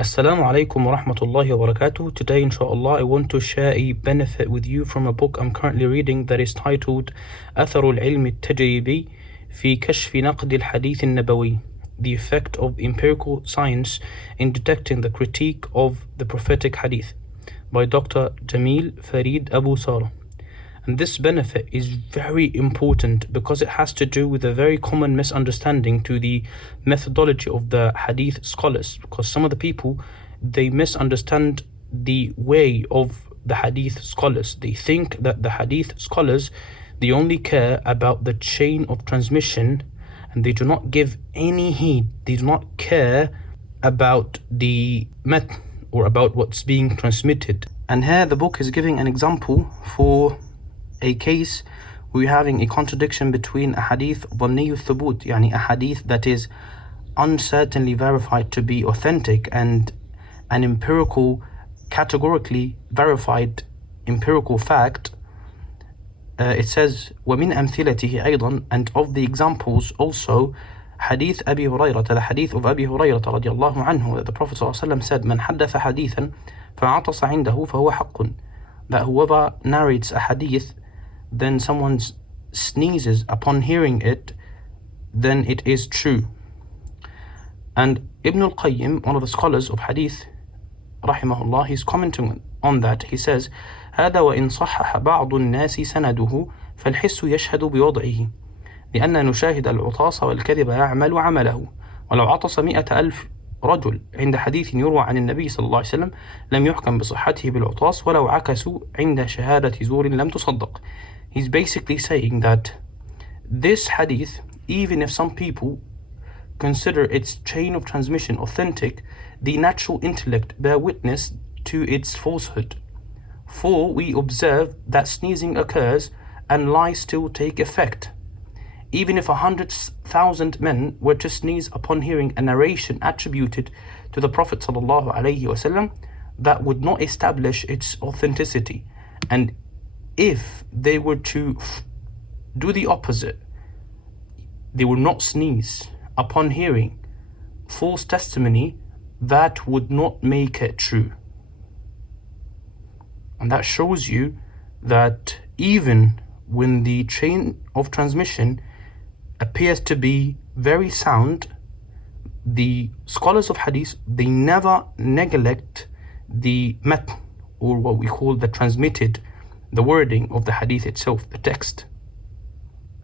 Assalamu alaikum wa rahmatullahi wa barakatuh. Today, inshallah, I want to share a benefit with you from a book I'm currently reading that is titled أثر العلم التجريبي في كشف نقد الحديث النبوي, the effect of empirical science in detecting the critique of the prophetic hadith, by Dr. Jamil Farid Abu Sarah. And this benefit is very important because it has to do with a very common misunderstanding to the methodology of the hadith scholars. Because some of the people, they misunderstand the way of the hadith scholars. They think that the hadith scholars, they only care about the chain of transmission and they do not give any heed. They do not care about the matn or about what's being transmitted. And here the book is giving an example for a case where you're having a contradiction between a hadith ظني الثبوت, يعني a hadith that is uncertainly verified to be authentic, and an empirical, categorically verified empirical fact. It says ومن أمثلته أيضا, and of the examples also, hadith أبي هريرة, the hadith of أبي هريرة رضي الله عنه, that the Prophet ﷺ said من حدث حديثا فعطس عنده فهو حق, that whoever narrates a hadith then someone sneezes upon hearing it, then it is true. And Ibn al-Qayyim, one of the scholars of hadith, rahimahullah, he's commenting on that. He says, هذا وإن صحح بعض الناس سنده فالحس يشهد بوضعه لأن نشاهد العطاس والكذب يعمل عمله ولو عطس 100,000 رجل عند حديث يروى عن النبي صلى الله عليه وسلم لم يحكم بصحته بالعطاس ولو عكسوا عند شهادة زور لم تصدق. He's basically saying that this hadith, even if some people consider its chain of transmission authentic, the natural intellect bear witness to its falsehood. For we observe that sneezing occurs and lies still take effect. Even if 100,000 men were to sneeze upon hearing a narration attributed to the Prophet ﷺ, that would not establish its authenticity. And if they were to do the opposite, they would not sneeze upon hearing false testimony, that would not make it true. And that shows you that even when the chain of transmission appears to be very sound, the scholars of hadith, they never neglect the matn, or what we call the transmitted, the wording of the hadith itself, the text.